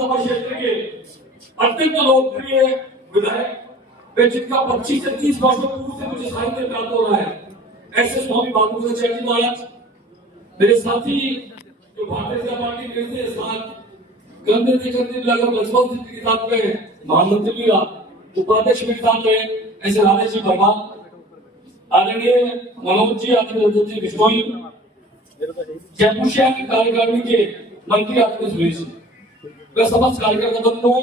विधानसभा क्षेत्र के अत्यंत लोकप्रिय विधायक जिनका 25 से 30 वर्षों पूर्व से मुझे साहित्य प्राप्त हो रहा है, ऐसे स्वामी बाबूराचार्य जी महाराज मेरे साथी जो भारतीय जनता पार्टी के साथ कंधे से कंधे मिलाकर बचपन से के साथ में महामंत्री भी रहा, उपाध्यक्ष भी साथ रहे, ऐसे राजेश जी वर्मा, आदरणीय मनोज जी, आदरणीय जी बिश्नोई, जयपुर शहर की कार्यकारिणी के मंत्री आदरणीय सुरेश जी, मैं समस्त कार्यकर्ता बंधुओं,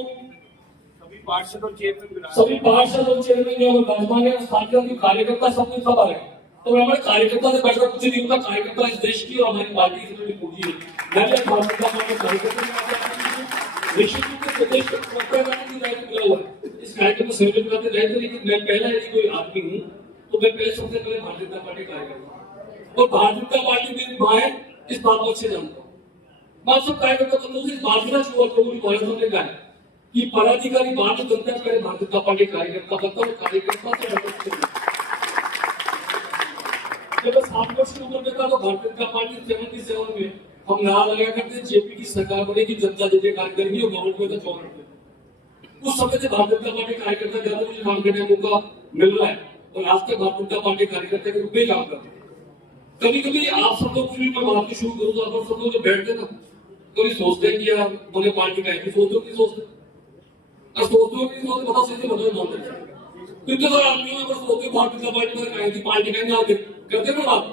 सभी पार्षद और चेयरमैन और राजमान साथियों की कार्यकर्ता सब आ रहे हैं। तो हमारे कार्यकर्ता से बैठकर कुछ नहीं होता, कार्यकर्ता इस देश की और हमारी पार्टी की बड़ी पूंजी है। मैंने भाजपा के कार्यकर्ता निश्चित रूप से प्रदेश के प्रवक्ता की दायित्व मिला हुआ है। इस कार्यक्रम को संयोजित करते रहे थे, लेकिन मैं पहला यदि कोई आदमी हूँ तो मैं पहले सबसे पहले भारतीय जनता पार्टी कार्यकर्ता और भारतीय जनता पार्टी मेरी मां है, इस बात को अच्छे जानता हूँ। मैं सब कार्यकर्ता बंधुओं से इस बात की शुरुआत कहा है कि पदाधिकारी बाद में जनता पहले भारतीय जनता पार्टी कार्यकर्ता बनता और कार्यकर्ता से जब 7 वर्ष की उम्र में था तो भारतीय जनता पार्टी 77 में हम नारा लगाया करते जेपी की सरकार बनेगी, जनता जय जयकार करेगी और गवर्नमेंट में था 54। उस समय से भारतीय जनता पार्टी कार्यकर्ता ज्यादा मुझे काम करने का मौका मिल रहा है और आज तक भारतीय जनता पार्टी कार्यकर्ता के रूप में काम करते हैं। कभी कभी आप सब लोग फिर मैं बात शुरू करूँ तो आप सब लोग जो बैठते ना कभी सोचते हैं कि यार बोले पार्टी का है, सोचो की सोचते बताओ सीधे बताओ मानते हैं क्योंकि अगर आदमी अगर सोचते भारतीय जनता पार्टी में कहीं थी पार्टी कहीं ना करते ना बात।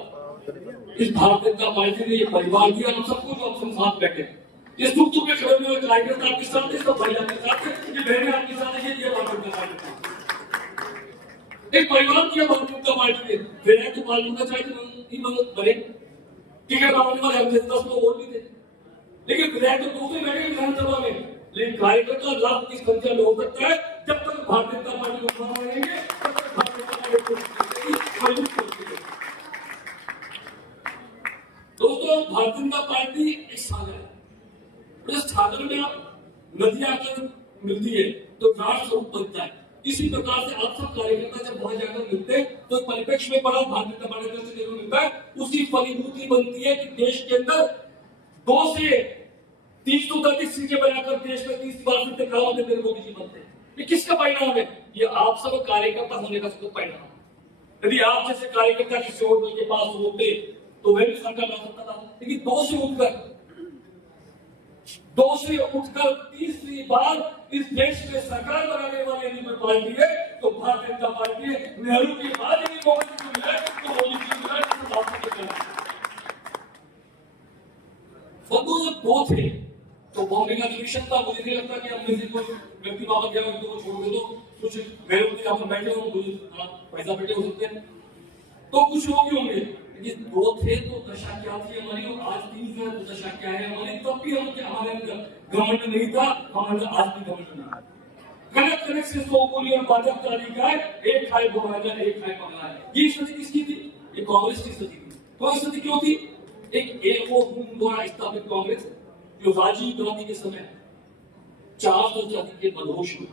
इस भारतीय जनता पार्टी ने ये परिवार दिया हम सबको जो हम साथ बैठे ये सुख दुख में खड़े हुए कार्यकर्ता आपके साथ है, सब भाई आपके साथ है, ये बहनें आपके साथ है, ये भारतीय जनता पार्टी एक परिवार किया भारतीय जनता पार्टी ने। फिर तो मालूम होना चाहिए मदद बने टिकट मांगने वाले हमसे 10 लोग और भी थे, लेकिन विधायक तो दूसरे बैठे विधानसभा में, लेकिन कार्यकर्ता लाख की संख्या में हो सकता है। जब तक भारतीय जनता पार्टी को बना रहेंगे तब तक भारतीय जनता पार्टी दोस्तों भारतीय जनता पार्टी एक सागर है। इस सागर में आप नदी आकर मिलती है तो राष्ट्र स्वरूप बनता है। इसी प्रकार से आप सब कार्यकर्ता जब वहां जाकर मिलते हैं तो परिप्रेक्ष्य में पड़ा भारतीय जनता पार्टी से जरूर मिलता है, उसकी फलीभूति बनती है कि देश के अंदर 2 से 30 तो 30 सीटें बनाकर देश में 30 बार फिर टकराव में नरेंद्र मोदी जी बनते हैं। ये किसका परिणाम है? ये आप सब कार्यकर्ता होने का सबका परिणाम। यदि आप जैसे कार्यकर्ता किसी और के पास होते तो वह भी सरकार ला सकता था, लेकिन 2 से उठकर तीसरी बार इस देश में सरकार बनाने वाली यदि कोई पार्टी है तो भारतीय जनता पार्टी है। नेहरू के बाद यदि मोदी जी मिले तो मोदी जी मिले तो 2 थे तो बॉम्बे का डिवीजन था। मुझे नहीं लगता कि हम में से कोई व्यक्ति बाबा गया को छोड़ दे तो कुछ मेरे लोग यहाँ पर बैठे हो पैसा बैठे हो सकते हैं तो कुछ लोग ही होंगे, लेकिन 2 थे तो दशा क्या थी हमारी और आज 3 जो है तो दशा क्या है हमारी। तब भी हम हमारे अंदर घमंड नहीं था, हमारे आज भी घमंड नहीं है। कनक कनक से 100 गोली और बाजब ताली का एक खाए बोराजन एक खाए पगला है। ये स्थिति किसकी थी? ये कांग्रेस की स्थिति थी। तो स्थिति क्यों थी? एक वो द्वारा स्थापित कांग्रेस जो राजीव गांधी के समय 400 जाति के बदहोश में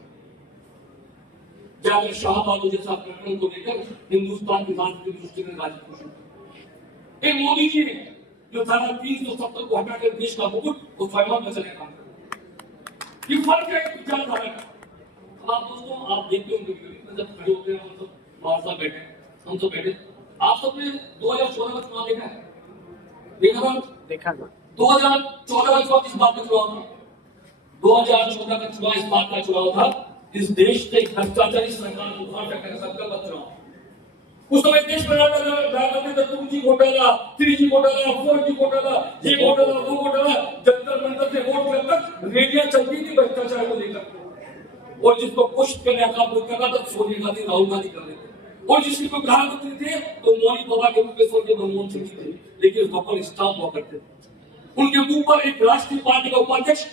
जाकर शाहबाजों जैसा प्रकरण को लेकर हिंदुस्तान की राजनीतिक दृष्टि में राजनीति शुरू की। एक मोदी जी ने जो धारा 370 को हटाकर देश का मुकुट और फैमान बचाने का काम किया। ये फर्क है विचारधारा का। अब आप दोस्तों आप देखते होंगे जब खड़े होते हैं हम सब बाहर साहब बैठे हम सब बैठे आप सबने 2014 का चुनाव देखा है? देखा 2014 का चुनाव इस बात का चुनाव था। 2014 का चुनाव इस बात का चुनाव था इस देश से भ्रष्टाचारी सरकार को उखाड़ फेंकने का संकल्प चुनाव। उस समय देश में राजनीति में 2G घोटाला, 3G घोटाला, 4G घोटाला, ये घोटाला, वो घोटाला, जंतर मंतर से वोट तक रैलियां चलती थी भ्रष्टाचार को लेकर। और जिसको पुष्ट करने का काम करना था सोनिया गांधी राहुल गांधी कर रहे थे और जिसके प्रधानमंत्री थे तो मोदी बाबा के रूप में स्वर्गीय मनमोहन सिंह जी थे, लेकिन उसका पर स्टाफ हुआ करते थे। उनके मुंह पर एक राष्ट्रीय पार्टी का उपाध्यक्ष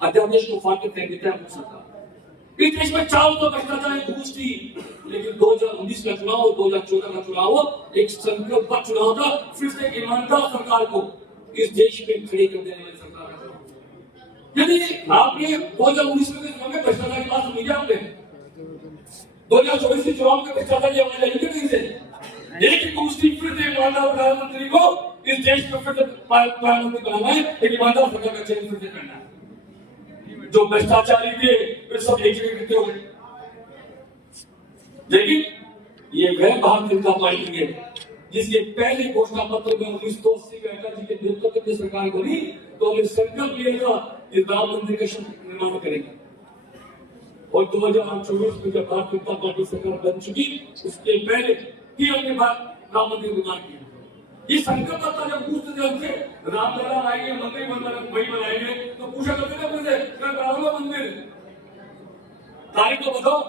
अध्यादेश को फाड़ के फेंक देता है सरकार। इस देश में 4 तो भ्रष्टाचार की घूस थी, लेकिन 2019 का चुनाव और 2014 का चुनाव एक संकल्प चुनाव था फिर से ईमानदार सरकार को इस देश में खड़े कर देने वाली सरकार का चुनाव। यदि आपने 2019 में चुनाव में भ्रष्टाचार की बात सुनी है आपने 2024 के चुनाव में भ्रष्टाचार की आवाज आई कहीं से? एक ही कुर्सी फिर से ईमानदार प्रधानमंत्री को इस देश में फिर से प्रधानमंत्री बनाना है, एक ईमानदार सरकार का चयन फिर से करना है। जो भ्रष्टाचारी थे वे सब एक जगह इकट्ठे हो गए। लेकिन ये वह भारतीय जनता पार्टी है जिसके पहले घोषणा पत्र में 1980 में अटल जी के नेतृत्व में सरकार बनी तो हमने संकल्प लिया था कि राम मंदिर का निर्माण करेंगे। और 2024 में जब भारतीय जनता पार्टी सरकार बन चुकी उसके पहले ही हमने राम मंदिर निर्माण किया। ये संकल्प था जब पूछते थे हमसे रामलला आएंगे मंदिर वही बनाएंगे तो पूछा करते थे मुझे रामलला मंदिर तारीख तो बताओ।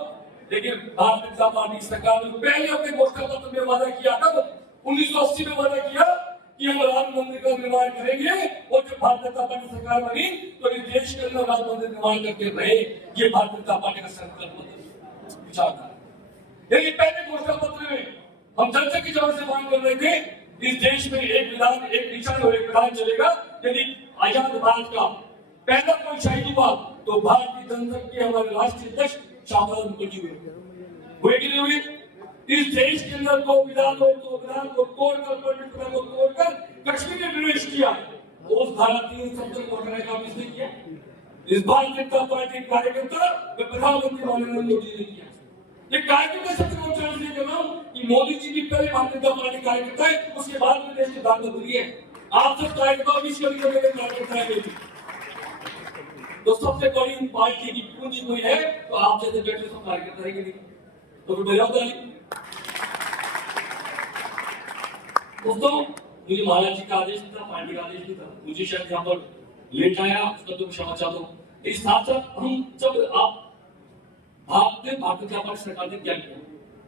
लेकिन भारतीय जनता पार्टी सरकार ने पहले अपने घोषणा पत्र में वादा किया था 1980 में वादा किया कि हम राम मंदिर का निर्माण करेंगे और जब भारतीय जनता पार्टी सरकार बनी तो ये देश के अंदर राम मंदिर निर्माण करके रहे। ये भारतीय जनता पार्टी का संकल्प विचार था। यही पहले घोषणा पत्र में हम जनता की जवाब से मांग कर रहे थे इस देश में एक विधान एक विचार और एक विधान चलेगा। यदि आजाद भारत का पहला कोई शहीद हुआ तो भारतीय जनता के हमारे राष्ट्रीय अध्यक्ष शाहबाज मुखर्जी हुए कि नहीं हुए। इस देश के अंदर दो विधान को तोड़कर पंडित को तोड़कर कश्मीर में प्रवेश किया। उस धारा 370 को हटाने का किसने किया? इस भारतीय जनता पार्टी कार्यकर्ता प्रधानमंत्री नरेंद्र मोदी ने किया। ये कार्यकर्ता शब्द को चलाने के नाम कि मोदी जी की पहले भारतीय जनता पार्टी कार्यकर्ता है उसके बाद में देश की प्रधानमंत्री है। आप सब कार्यकर्ता भी इसके लिए कार्यकर्ता है। तो सबसे बड़ी पार्टी की पूंजी कोई है तो आप जैसे बैठे सब कार्यकर्ता है कि नहीं? तो फिर बजाओ ताली। दोस्तों मुझे महाराज जी का आदेश था पार्टी का आदेश नहीं था। मुझे शायद यहाँ पर लेट आया उसका तो क्षमा चाहता हूँ। इस साथ साथ हम जब आप भारतीय जनता पार्टी सरकार ने क्या किया